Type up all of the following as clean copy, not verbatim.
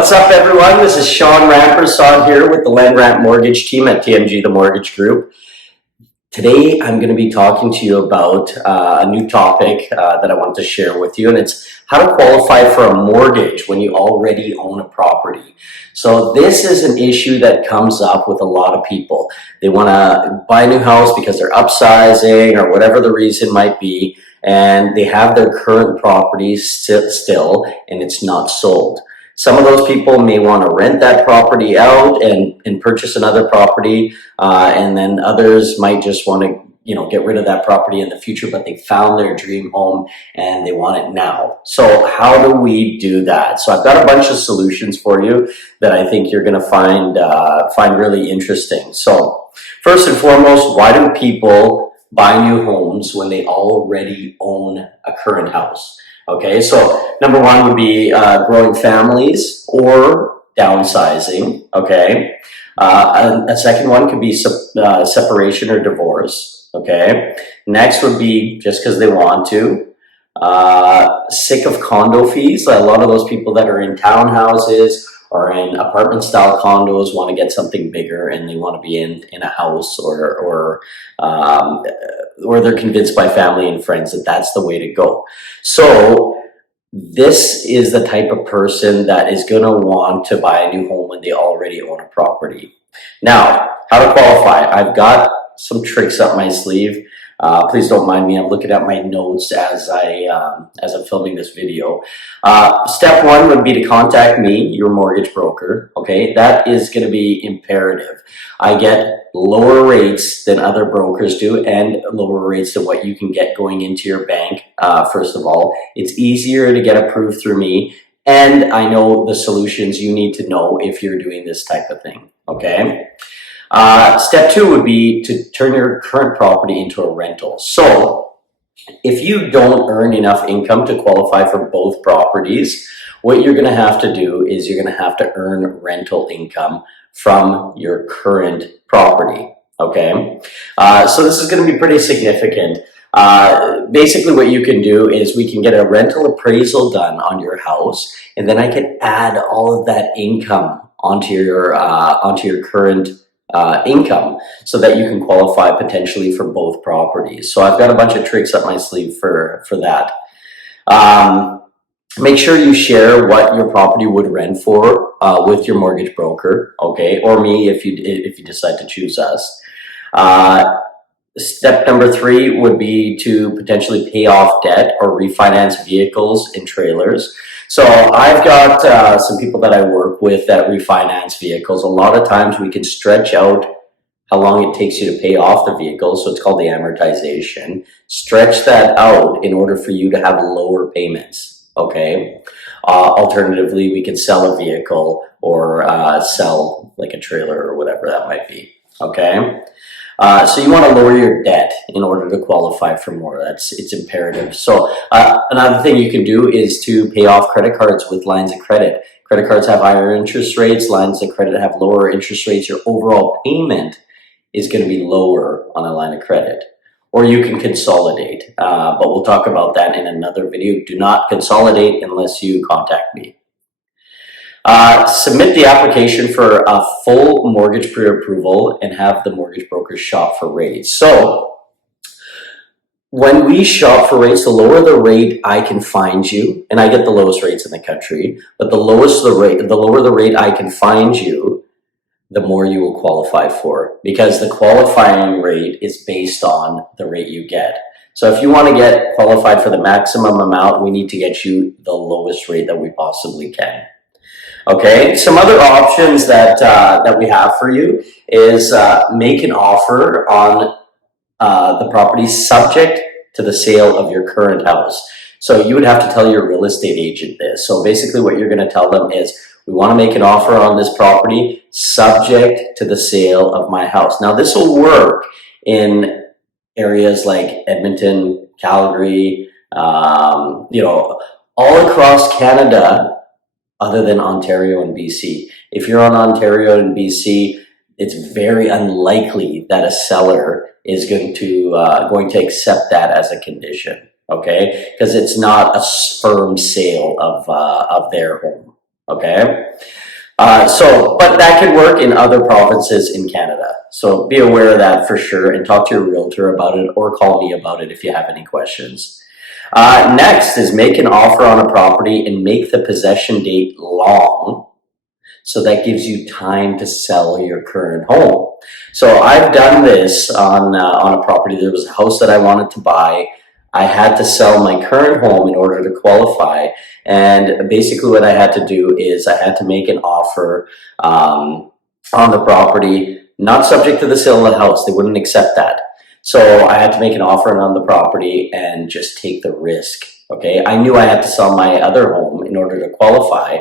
What's up, everyone? This is Sean.rampersaud here with the Land Ramp Mortgage team at TMG, the Mortgage Group. Today, I'm going to be talking to you about a new topic that I want to share with you, and it's how to qualify for a mortgage when you already own a property. So this is an issue that comes up with a lot of people. They want to buy a new house because they're upsizing or whatever the reason might be, and they have their current property still, and it's not sold. Some of those people may want to rent that property out and purchase another property, and then others might just want to, get rid of that property in the future, but they found their dream home and they want it now. So how do we do that? So I've got a bunch of solutions for you that I think you're going to find really interesting. So first and foremost, why do people buy new homes when they already own a current house? Okay, so number one would be growing families or downsizing, okay? A second one could be separation or divorce, okay? Next would be just because they want to. Sick of condo fees. A lot of those people that are in townhouses or in apartment-style condos want to get something bigger and they want to be in a house or they're convinced by family and friends that that's the way to go. So this is the type of person that is going to want to buy a new home when they already own a property. Now, how to qualify? I've got some tricks up my sleeve. Please don't mind me. I'm looking at my notes as I'm filming this video. Step one would be to contact me, your mortgage broker. Okay, that is going to be imperative. I get lower rates than other brokers do, and lower rates than what you can get going into your bank. First of all, it's easier to get approved through me, and I know the solutions you need to know if you're doing this type of thing. Okay. Step two would be to turn your current property into a rental. So if you don't earn enough income to qualify for both properties, what you're going to have to do is you're going to have to earn rental income from your current property. Okay, so this is going to be pretty significant. Basically what you can do is we can get a rental appraisal done on your house, and then I can add all of that income onto your current income so that you can qualify potentially for both properties. So I've got a bunch of tricks up my sleeve for that. Make sure you share what your property would rent for with your mortgage broker, okay, or me if you decide to choose us. Step number three would be to potentially pay off debt or refinance vehicles and trailers. So I've got some people that I work with that refinance vehicles. A lot of times we can stretch out how long it takes you to pay off the vehicle. So it's called the amortization. Stretch that out in order for you to have lower payments. Okay. Alternatively, we can sell a vehicle or sell like a trailer or whatever that might be. Okay. So you want to lower your debt in order to qualify for more. It's imperative. So another thing you can do is to pay off credit cards with lines of credit. Credit cards have higher interest rates. Lines of credit have lower interest rates. Your overall payment is going to be lower on a line of credit. Or you can consolidate. But we'll talk about that in another video. Do not consolidate unless you contact me. Submit the application for a full mortgage pre-approval and have the mortgage broker shop for rates. So when we shop for rates, the lower the rate I can find you, and I get the lowest rates in the country, but the lower the rate I can find you, the more you will qualify for, because the qualifying rate is based on the rate you get. So if you want to get qualified for the maximum amount, we need to get you the lowest rate that we possibly can. Okay, some other options that we have for you is make an offer on the property subject to the sale of your current house. So you would have to tell your real estate agent this. So basically what you're going to tell them is, we want to make an offer on this property subject to the sale of my house. Now this will work in areas like Edmonton, Calgary, all across Canada, other than Ontario and BC. If you're on Ontario and BC, it's very unlikely that a seller is going to accept that as a condition, okay? Because it's not a firm sale of their home, okay? But that can work in other provinces in Canada. So be aware of that for sure and talk to your realtor about it or call me about it if you have any questions. Next is make an offer on a property and make the possession date long. So that gives you time to sell your current home. So I've done this on a property. There was a house that I wanted to buy. I had to sell my current home in order to qualify. And basically what I had to do is I had to make an offer on the property, not subject to the sale of the house. They wouldn't accept that. So I had to make an offer on the property and just take the risk. Okay, I knew I had to sell my other home in order to qualify,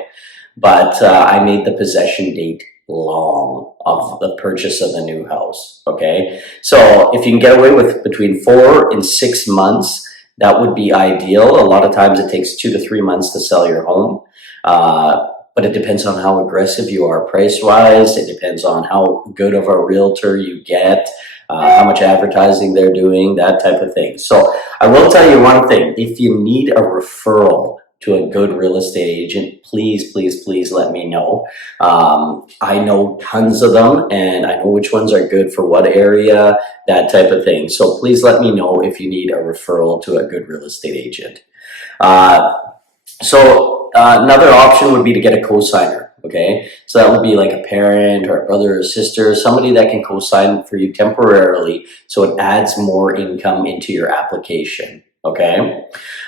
but I made the possession date long of the purchase of the new house. Okay, so if you can get away with between 4 and 6 months, that would be ideal. A lot of times it takes 2 to 3 months to sell your home, but it depends on how aggressive you are price-wise. It depends on how good of a realtor you get, how much advertising they're doing, that type of thing. So I will tell you one thing. If you need a referral to a good real estate agent, please, please, please let me know. I know tons of them and I know which ones are good for what area, that type of thing. So please let me know if you need a referral to a good real estate agent. Another option would be to get a co-signer. Okay, so that would be like a parent or a brother or sister, somebody that can co-sign for you temporarily so it adds more income into your application. Okay,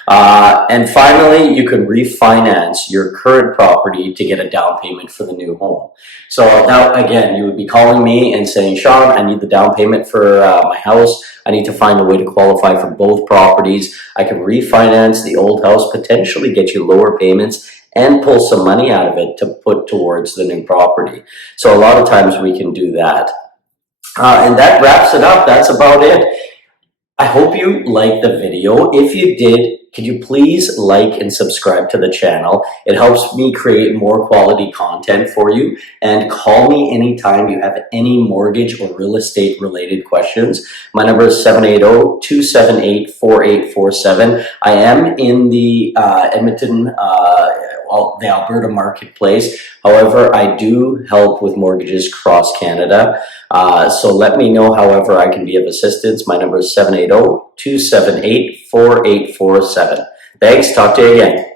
and finally, you can refinance your current property to get a down payment for the new home. So now, again, you would be calling me and saying, Sean, I need the down payment for my house. I need to find a way to qualify for both properties. I can refinance the old house, potentially get you lower payments and pull some money out of it to put towards the new property. So a lot of times we can do that. And that wraps it up. That's about it. I hope you liked the video. If you did, could you please like and subscribe to the channel? It helps me create more quality content for you. And call me anytime you have any mortgage or real estate related questions. My number is 780-278-4847. I am in the Edmonton, the Alberta marketplace. However, I do help with mortgages across Canada. So let me know however I can be of assistance. My number is 780-278-4847. Thanks. Talk to you again.